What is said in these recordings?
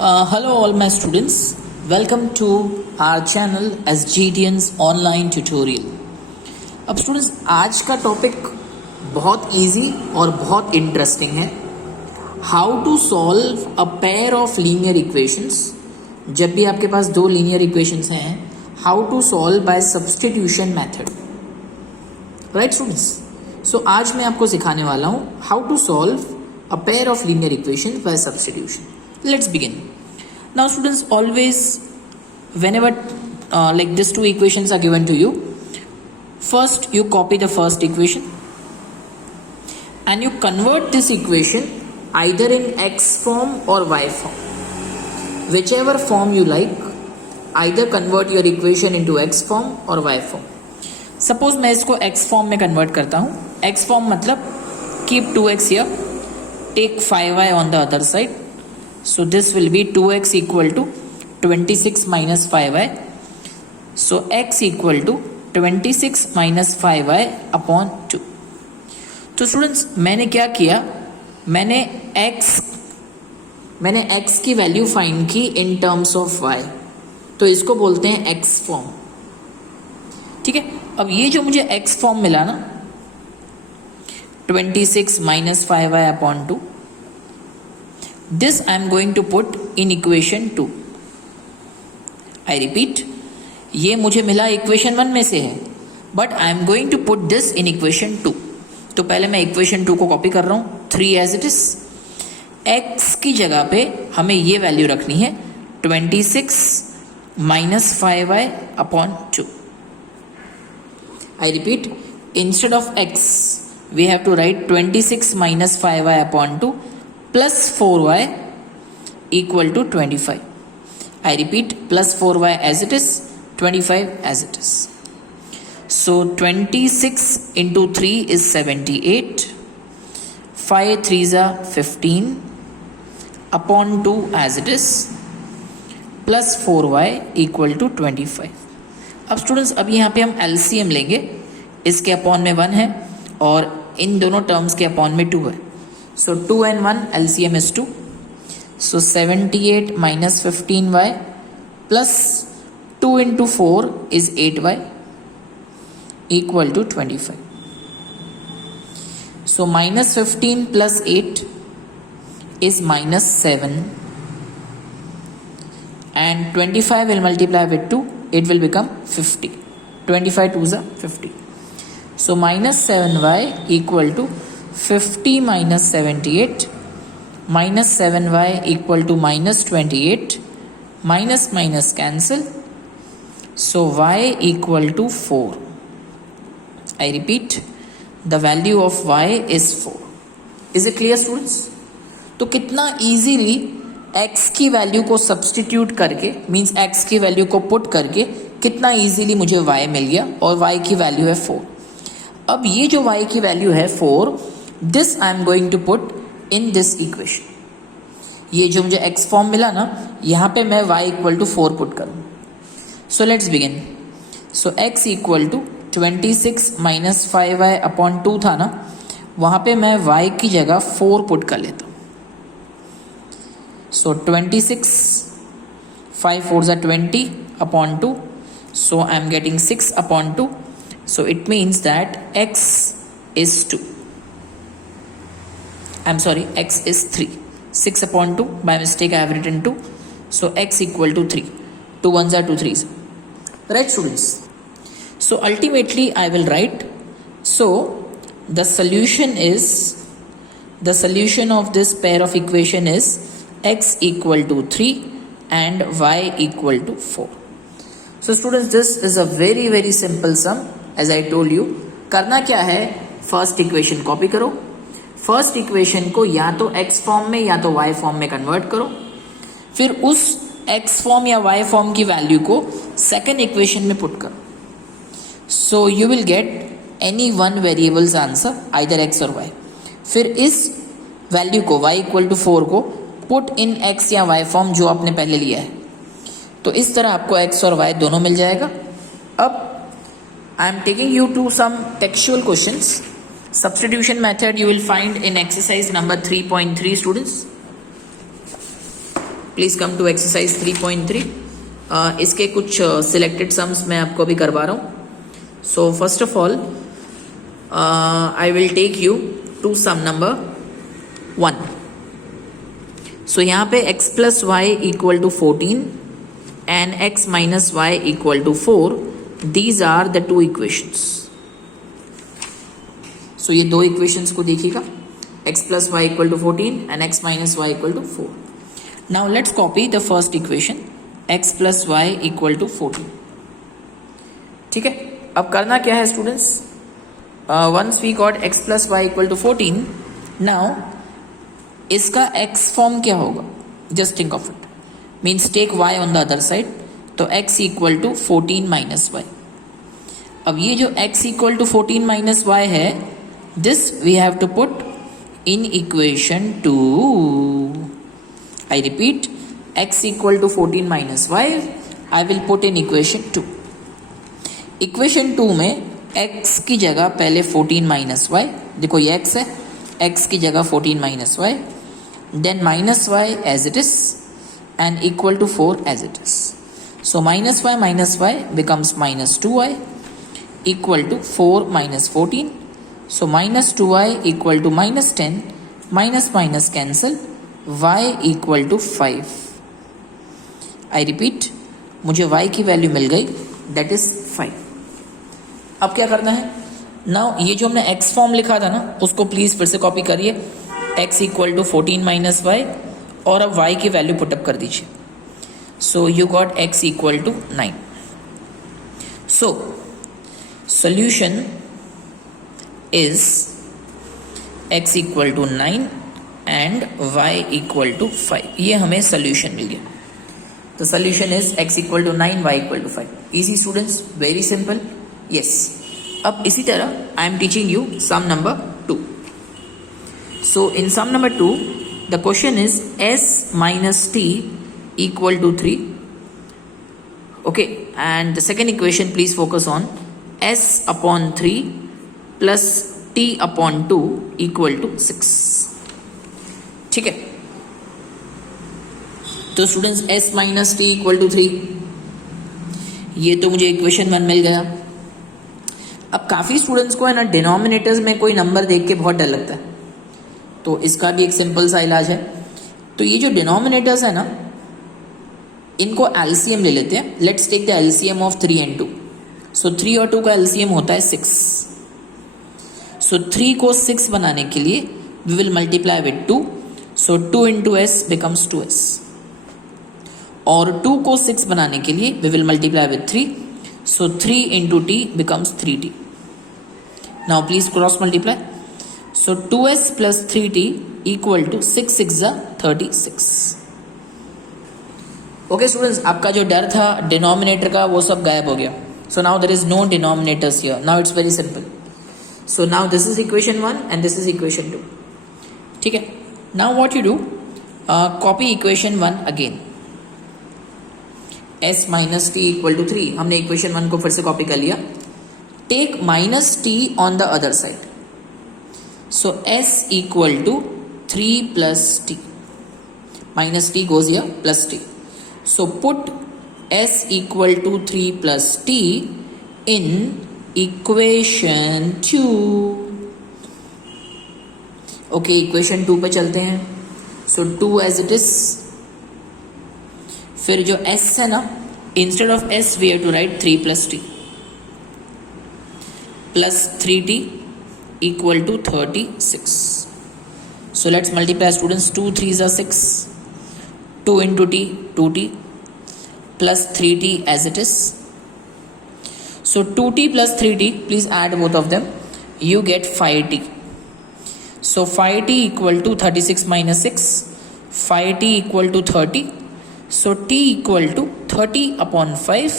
Hello all my students, welcome to our channel SGDN's online tutorial. अब students आज का topic बहुत easy और बहुत इंटरेस्टिंग है. How to solve a pair of linear equations. जब भी आपके पास दो लीनियर इक्वेशंस हैं, how to solve by substitution method. Right students, so आज मैं आपको सिखाने वाला हूँ how to solve a pair of linear equations by substitution. Let's begin. Now students, always whenever like these two equations are given to you, first you copy the first equation and you convert this equation either in x form or y form, whichever form you like. Either convert your equation into x form or y form. Suppose मैं इसको x form में convert करता हूँ. x form मतलब keep 2x here, take 5y on the other side. So this will be 2x equal to 26 minus 5y. So x equal to 26 minus 5y upon 2. तो students मैंने क्या किया, मैंने x की वैल्यू फाइंड की in terms of y. तो इसको बोलते हैं x फॉर्म. ठीक है. अब ये जो मुझे x फॉर्म मिला ना, 26 minus 5y upon 2, this I am going to put in equation 2. I repeat, ये मुझे मिला इक्वेशन 1 में से है, but I am going to put this in equation 2. तो पहले मैं इक्वेशन 2 को कॉपी कर रहा हूँ, 3 एज इट इज. x की जगह पे हमें ये वैल्यू रखनी है 26 minus 5y upon 2. I repeat, instead of x we have to write 26 minus 5y upon 2 plus 4y equal to 25. I repeat, plus 4y as it is, 25 as it is. So 26 into 3 is 78. 5 3s are 15 upon 2 as it is, plus 4y equal to 25. अब students अब यहाँ पे हम LCM लेंगे. इसके upon में 1 है और इन दोनों टर्म्स के अपॉन में 2 है. So 2 and 1 LCM is 2. So 78 minus 15y plus 2 into 4 is 8y equal to 25. So minus 15 plus 8 is minus 7 and 25 will multiply with 2, it will become 50. 25 2s are 50. So minus 7y equal to 50 minus 78 minus 7y equal to minus 28. Minus minus cancel. So y equal to 4. I repeat, the value of y is 4. Is it clear students? तो कितना easily x की value को substitute करके, means x की value को put करके कितना easily मुझे y मिल गया और y की वैल्यू है 4. अब ये जो y की वैल्यू है 4, this I am going to put in this equation. ये जो मुझे x फॉर्म मिला ना, यहाँ पे मैं y इक्वल टू 4 पुट करूँ. So let's begin. So x equal to 26 minus 5y upon 2 था ना, वहाँ पे मैं y की जगह 4 पुट कर लेता हूँ. सो 26 5 4s are 20 upon 2. So I am getting 6 upon 2. So it means that x is 2. I'm sorry, x is 3. 6 upon 2, by mistake I have written 2. So x equal to 3. 2 1s are 2 3s. Right students? So ultimately I will write, so the solution of this pair of equation is x equal to 3 and y equal to 4. So students, this is a very very simple sum. As I told you, करना क्या है, first equation copy करो, first equation को या तो x form में या तो y फॉर्म में कन्वर्ट करो, फिर उस x फॉर्म या y फॉर्म की वैल्यू को सेकेंड इक्वेशन में पुट करो. So you will get any one variables answer, either x और y. फिर इस वैल्यू को y इक्वल टू 4 को पुट इन x या y फॉर्म जो आपने पहले लिया है. तो इस तरह आपको x और y दोनों मिल जाएगा. अब I am taking you to some textual questions. Substitution method you will find in exercise number 3.3 students. Please come to exercise 3.3। इसके कुछ सिलेक्टेड सम्स मैं आपको अभी करवा रहा हूँ। So first of all I will take you to sum number 1। So यहाँ पे x plus y equal to 14 and x minus y equal to 4, these are the two equations. So ये दो इक्वेशंस को देखिएगा, x plus y equal to 14 and x minus y equal to 4। Now let's copy the first equation, x plus y equal to 14। ठीक है, अब करना क्या है students, once we got x plus y equal to 14, now इसका x form क्या होगा, just think of it, means take y on the other side, तो x equal to 14 minus y. अब ये जो x equal to 14 minus y है, this we have to put in equation 2। I repeat, x equal to 14 minus y, I will put in equation 2. Equation 2 में x की जगह पहले 14 minus Y, देखो ये x है, x की जगह 14 minus y, then minus y as it is and equal to 4 as it is. So minus y becomes minus 2y equal to 4 minus 14। So minus 2y equal to minus 10, minus minus cancel, y equal to 5। I repeat, मुझे y की value मिल गई, that is 5। अब क्या करना है, now ये जो हमने x फॉर्म लिखा था ना, उसको प्लीज फिर से कॉपी करिए, x equal to 14 minus y, और अब y की वैल्यू पुटअप कर दीजिए। So you got x equal to 9। So solution is x equal to 9 and y equal to 5। ये हमें सोल्यूशन मिल गया। तो solution is x equal to 9, y equal to 5। Easy students, very simple. Yes, अब इसी तरह I am teaching you sum number 2। So in sum number 2 the question is s minus t equal to 3। Okay, and the second equation please focus on s upon 3 plus t upon 2 equal to 6। ठीक है, तो students s minus t equal to 3, ये तो मुझे equation 1 मिल गया। अब काफ़ी students को है ना डिनोमिनेटर्स में कोई नंबर देख के बहुत डर लगता है, तो इसका भी एक सिंपल सा इलाज है। तो ये जो डिनोमिनेटर्स है ना, इनको एलसीएम ले लेते हैं। Let's take the LCM of 3 and 2। So 3 और 2 का एलसीएम होता है 6। सो 3 को 6 बनाने के लिए we will multiply with 2। So 2 into s becomes 2s, और 2 को 6 बनाने के लिए we will multiply with 3। So 3 into t becomes 3t। Now please cross multiply. So 2s plus 3t equal to 6 6 36। Okay students, आपका जो डर था डिनोमिनेटर का वो सब गायब हो गया। So now there is no denominators here, now it's very simple. So now this is equation 1 and this is equation 2। ठीक है, now what you do, copy equation 1 again, s minus t equal to 3। हमने equation 1 को फिर से copy कर लिया। Take minus t on the other side, so s equal to 3 plus t, minus t goes here plus t. So put s equal to 3 plus t in equation 2। Okay, equation 2 पे चलते हैं। सो 2 as it is, फिर जो s है ना, instead of s we have to write 3 plus t plus 3t equal to 36। So let's multiply students, 2 3s are 6, 2 into t 2t plus 3t as it is. So 2t plus 3t, please add both of them, you get 5t. So 5t equal to 36 minus 6, 5t equal to 30. So t equal to 30 upon 5,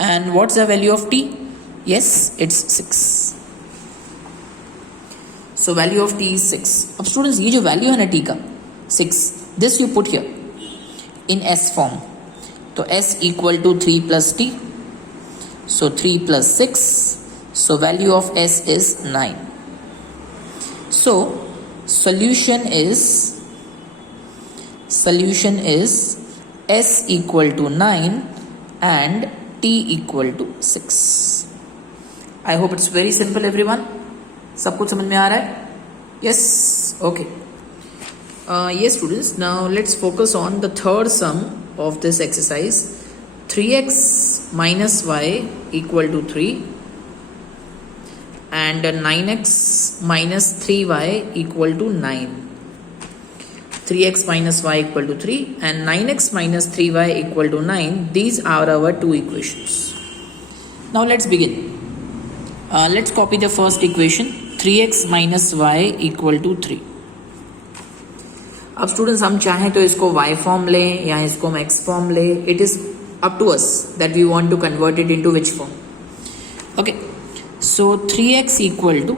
and what's the value of t? Yes, it's 6. So value of t is 6. अब students ये जो value है ना t का 6, this you put here in s form. तो s equal to 3 plus t. So 3 plus 6. So value of s is 9. So solution is s equal to 9 and t equal to 6. I hope it's very simple everyone. सब कुछ समझ में आ रहा है? Yes, okay. Yes students, now let's focus on the third sum of this exercise. 3x minus y equal to 3 and 9x minus 3y equal to 9. 3x minus y equal to 3 and 9x minus 3y equal to 9. These are our two equations. Now let's begin. Let's copy the first equation. 3x minus y equal to 3. अब students हम चाहें तो इसको y form लें या इसको हम x form लें. It is up to us that we want to convert it into which form. Okay, so 3x equal to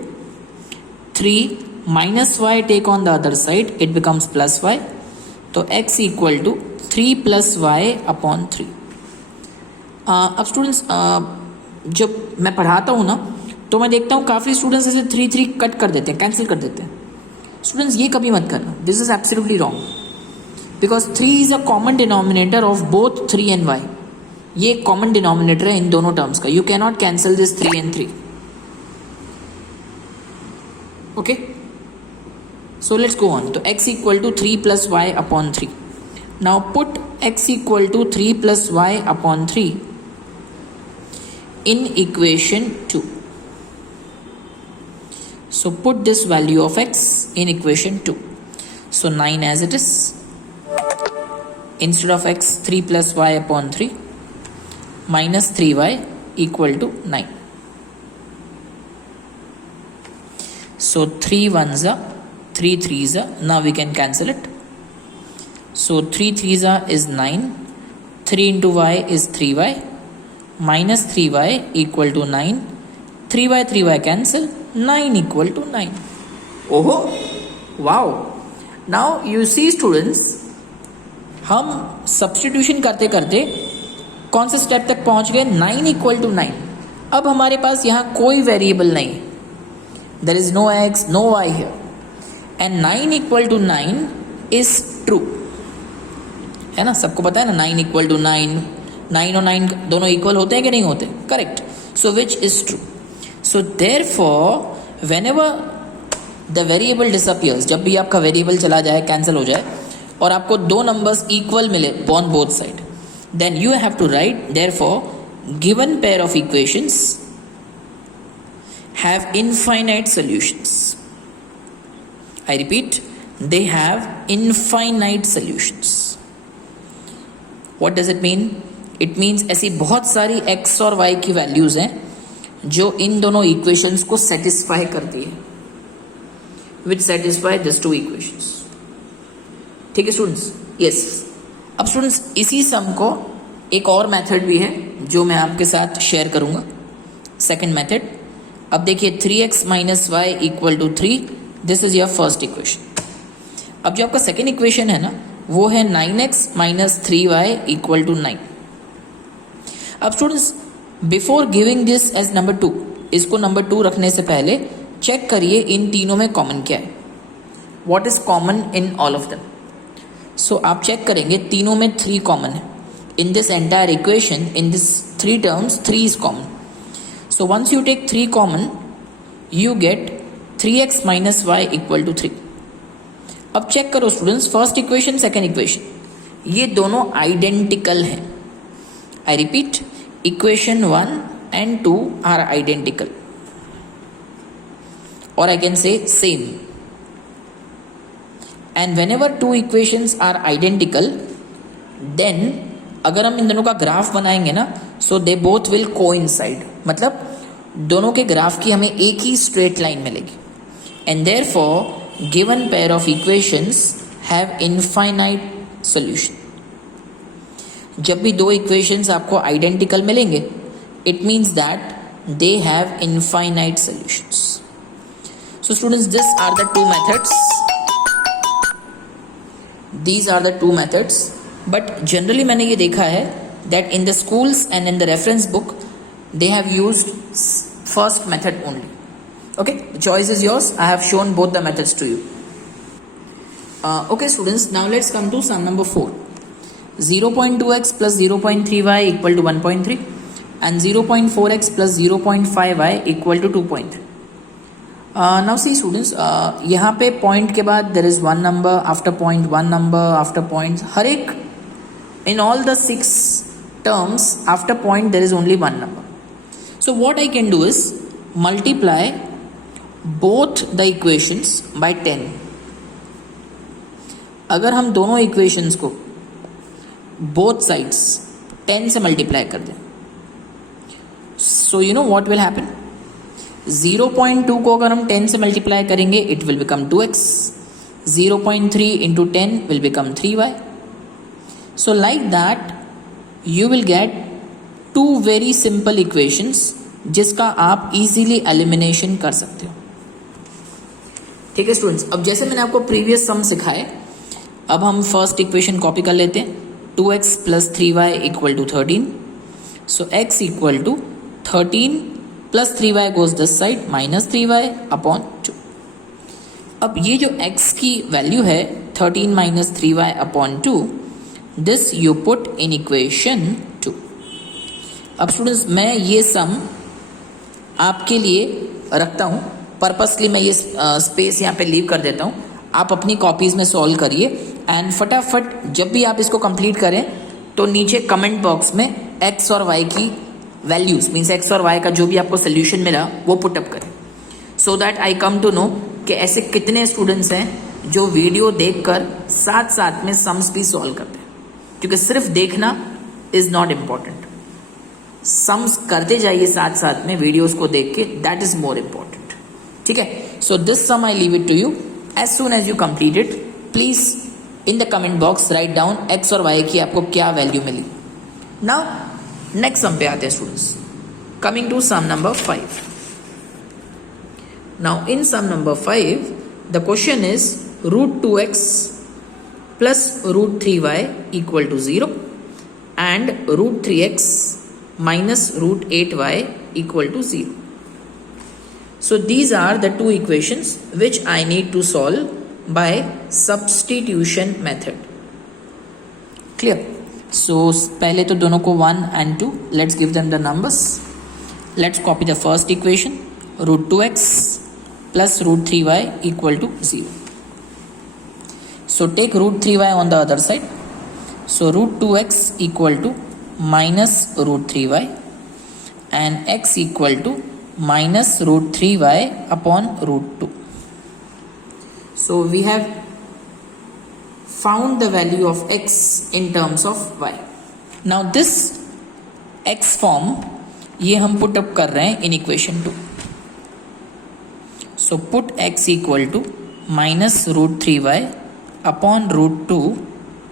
3 minus y, take on the other side, it becomes plus y. तो x equal to 3 plus y upon 3. अब students जब मैं पढ़ाता हूँ ना तो मैं देखता हूँ काफ़ी स्टूडेंट्स ऐसे 3 कट कर देते हैं, कैंसिल कर देते हैं. स्टूडेंट्स ये कभी मत करना. This is absolutely wrong because 3 is a common denominator of both 3 and y. ये कॉमन डिनोमिनेटर है इन दोनों टर्म्स का. You can not cancel this 3 and 3. Okay, so let's go on. तो x equal to 3 plus y upon 3. Now put x equal to 3 plus y upon 3 in equation 2. So put this value of x in equation 2. So 9 as it is. Instead of x, 3 plus y upon 3 minus 3y equal to 9. So 3 ones are 3 threes are. Now we can cancel it. So 3 threes are is 9. 3 into y is 3y minus 3y equal to 9. 3y cancel. 9 equal to 9. Oh wow. Now you see students, हम substitution करते करते कौन से step तक पहुंच गए? 9 equal to 9. अब हमारे पास यहाँ कोई वेरिएबल नहीं है. There is no x, no y here, and 9 equal to 9 is true. है ना, सबको पता है ना 9 इक्वल टू 9. 9 और 9 दोनों इक्वल होते हैं कि नहीं होते? Correct. So which is true. So therefore whenever the variable disappears, जब भी आपका वेरिएबल चला जाए, कैंसिल हो जाए और आपको दो नंबर्स इक्वल मिले on both side, then you have to write therefore given pair of equations have infinite solutions. I repeat, they have infinite solutions. What does it mean? It means ऐसी बहुत सारी x और y की values हैं जो इन दोनों equations को satisfy करती है, विच सेटिस्फाई दिस टू इक्वेशंस. ठीक है स्टूडेंट्स? यस. अब स्टूडेंट्स इसी सम को एक और मेथड भी है जो मैं आपके साथ शेयर करूंगा. Second method. अब देखिए 3x minus y equal to 3. This is your first equation. अब जो आपका सेकेंड इक्वेशन है ना, वो है 9x minus 3y equal to 9. अब students before giving this as number 2, इसको नंबर 2 रखने से पहले चेक करिए इन तीनों में कॉमन क्या है. What is common in all of them? So आप चेक करेंगे तीनों में 3 कॉमन है. In this entire equation, in this 3 terms, 3 is common. So once you take 3 common, you get 3x minus y equal to 3. अब चेक करो students, first equation, second equation, ये दोनों आइडेंटिकल हैं. I repeat, equation 1 and 2 are identical, or I can say same. And whenever two equations are identical, then अगर हम इन दोनों का ग्राफ बनाएंगे ना, so they both will coincide. मतलब दोनों के ग्राफ की हमें एक ही स्ट्रेट लाइन मिलेगी. And therefore, given pair of equations have infinite solution. जब भी दो इक्वेशंस आपको आइडेंटिकल मिलेंगे, it means that they have infinite solutions. So students, these are the two methods. These are the two methods. But generally मैंने ये देखा है that in the schools and in the reference book they have used first method only. Okay, the choice is yours. I have shown both the methods to you. Okay students, now let's come to sum number 4. 0.2x plus 0.3y equal to 1.3 and 0.4x plus 0.5y equal to 2.3. Now see students, यहाँ पे point के बाद there is one number, after point one number, after point हर एक in all the 6 terms after point there is only one number. So what I can do is multiply both the equations by 10. अगर हम दोनों equations को both sides 10 से multiply कर दें, so you know what will happen? 0.2 को अगर हम 10 से multiply करेंगे it will become 2x. 0.3 into 10 will become 3y. So like that you will get two very simple equations जिसका आप easily elimination कर सकते हो. ठीक है स्टूडेंट्स, अब जैसे मैंने आपको प्रीवियस सम सिखाए, अब हम फर्स्ट इक्वेशन कॉपी कर लेते हैं. 2x plus 3y equal to 13. So x equal to 13 plus 3y goes this side minus 3y upon 2. अब ये जो x की वैल्यू है 13 minus 3y upon 2, this you put in equation 2. अब स्टूडेंट्स मैं ये सम आपके लिए रखता हूँ, पर्पसली मैं ये स्पेस यहाँ पे लीव कर देता हूँ. आप अपनी कॉपीज़ में सॉल्व करिए एंड फटाफट जब भी आप इसको कंप्लीट करें तो नीचे कमेंट बॉक्स में x और y की वैल्यूज मीन्स x और y का जो भी आपको सोल्यूशन मिला वो पुटअप करें, so that I come to know कि ऐसे कितने स्टूडेंट्स हैं जो वीडियो देखकर साथ साथ में सम्स भी सॉल्व करते हैं. क्योंकि सिर्फ देखना इज नॉट इम्पॉर्टेंट, सम्स करते जाइए साथ साथ में वीडियोस को देख के, दैट इज मोर इम्पॉर्टेंट. ठीक है, so this sum I leave it to you. As soon as you complete it please in the comment box write down x और y की आपको क्या वैल्यू मिली. नाउ नेक्स्ट सम पे आते हैं students. Coming to sum number 5. Now in sum number 5 the question is √2x plus √3y equal to 0 and √3x minus √8y equal to 0. So these are the two equations which I need to solve by substitution method. Clear? So पहले तो दोनों को 1 and 2, let's give them the numbers. Let's copy the first equation, √2x plus √3y equal to 0. So take √3y on the other side. So √2x equal to minus √3y and x equal to minus √3y upon √2. So we have found the value of x in terms of y. Now this x form ये हम put up कर रहे हैं in equation 2. So put x equal to minus √3y upon √2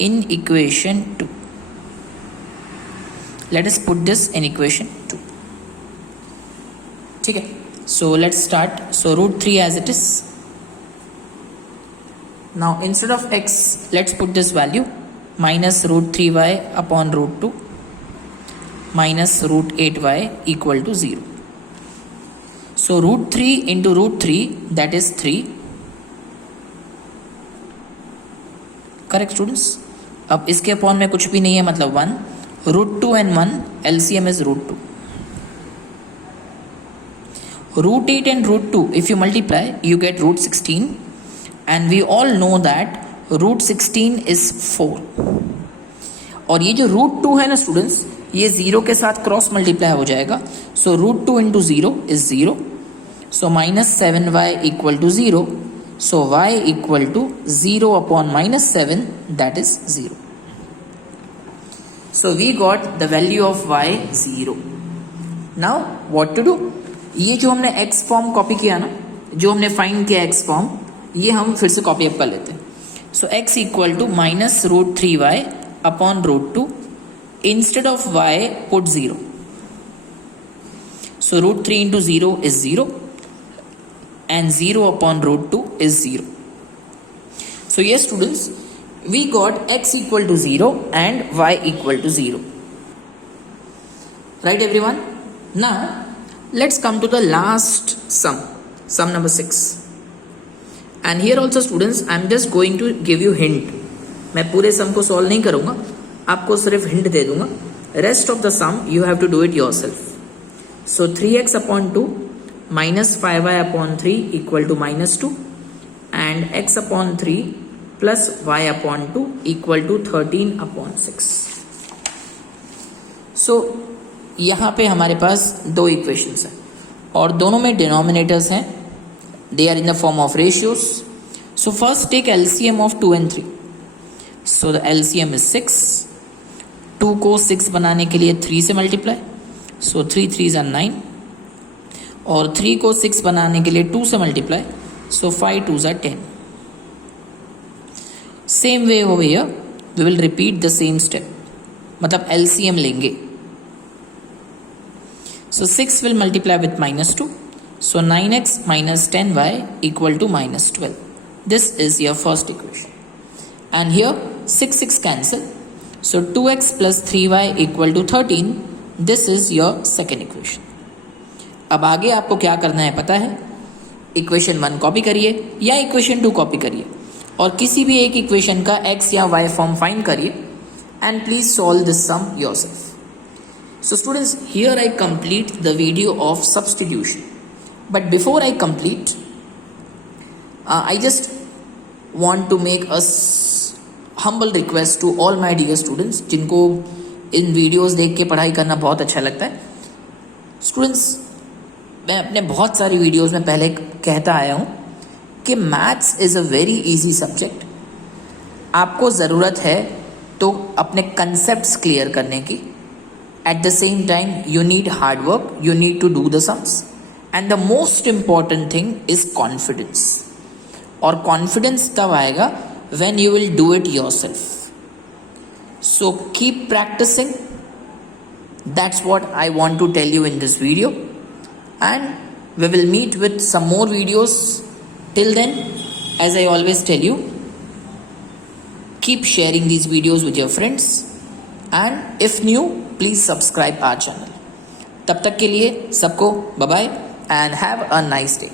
in equation 2. Let us put this in equation 2. ठीक है, so let's start. So √3 as it is. Now instead of x let's put this value minus √3y upon √2 minus √8y equal to 0. So √3 into √3 that is 3. Correct students. अब इसके upon में कुछ भी नहीं है मतलब 1. √2 and 1 LCM is √2. √8 and √2 if you multiply you get √16 and we all know that √16 is 4. और ये जो √2 है ना स्टूडेंट्स ये 0 के साथ क्रॉस मल्टीप्लाई हो जाएगा. सो √2 into 0 is 0. So minus 7y equal to 0. So y equal to 0 upon minus 7 that is 0. So we got the value of y 0. Now what to do? ये जो हमने x फॉर्म कॉपी किया ना, जो हमने find किया x फॉर्म, ये हम फिर से कॉपी अप कर लेते हैं. So x equal to minus √3y upon √2. Instead of y put 0. So √3 into 0 is 0. And 0 upon √2 is 0. So yes students, we got x equal to 0 and y equal to 0. Right everyone? Now let's come to the last sum number 6. And here also students I am just going to give you hint. मैं पूरे सम को solve नहीं करूँगा, आपको सिर्फ hint दे दूंगा, rest of the sum you have to do it yourself. So 3x upon 2 minus 5y upon 3 equal to -2 and x upon 3 plus y upon 2 equal to 13 upon 6. So यहाँ पे हमारे पास दो इक्वेशंस हैं और दोनों में डिनोमिनेटर्स हैं. They are in the form of ratios. So first take LCM of 2 and 3. So the LCM is 6. 2 को 6 बनाने के लिए 3 से मल्टीप्लाई. सो 3 3s are 9 और 3 को 6 बनाने के लिए 2 से multiply. So 5 2s are 10. Same way over here we will repeat the same step. मतलब LCM लेंगे. So 6 will multiply with -2. So 9x minus 10y equal to -12. This is your first equation. And here 6 cancel. So 2x plus 3y equal to 13. This is your second equation. अब आगे आपको क्या करना है पता है? इक्वेशन 1 कॉपी करिए या इक्वेशन 2 कॉपी करिए और किसी भी एक इक्वेशन का x या y फॉर्म फाइंड करिए and please solve this sum yourself. So students, here I complete the video of substitution. But before I complete, I just want to make a humble request to all my dear students जिनको इन videos देख के पढ़ाई करना बहुत अच्छा लगता है. Students, मैं अपने बहुत सारी videos में पहले कहता आया हूँ कि maths is a very easy subject. आपको ज़रूरत है तो अपने कंसेप्ट्स क्लियर करने की. At the same time, you need hard work, you need to do the sums. And the most important thing is confidence. और confidence तब आएगा when you will do it yourself. So keep practicing. That's what I want to tell you in this video. And we will meet with some more videos. Till then, as I always tell you, keep sharing these videos with your friends. And if new, please subscribe our channel. तब तक के लिए सबको bye bye and have a nice day.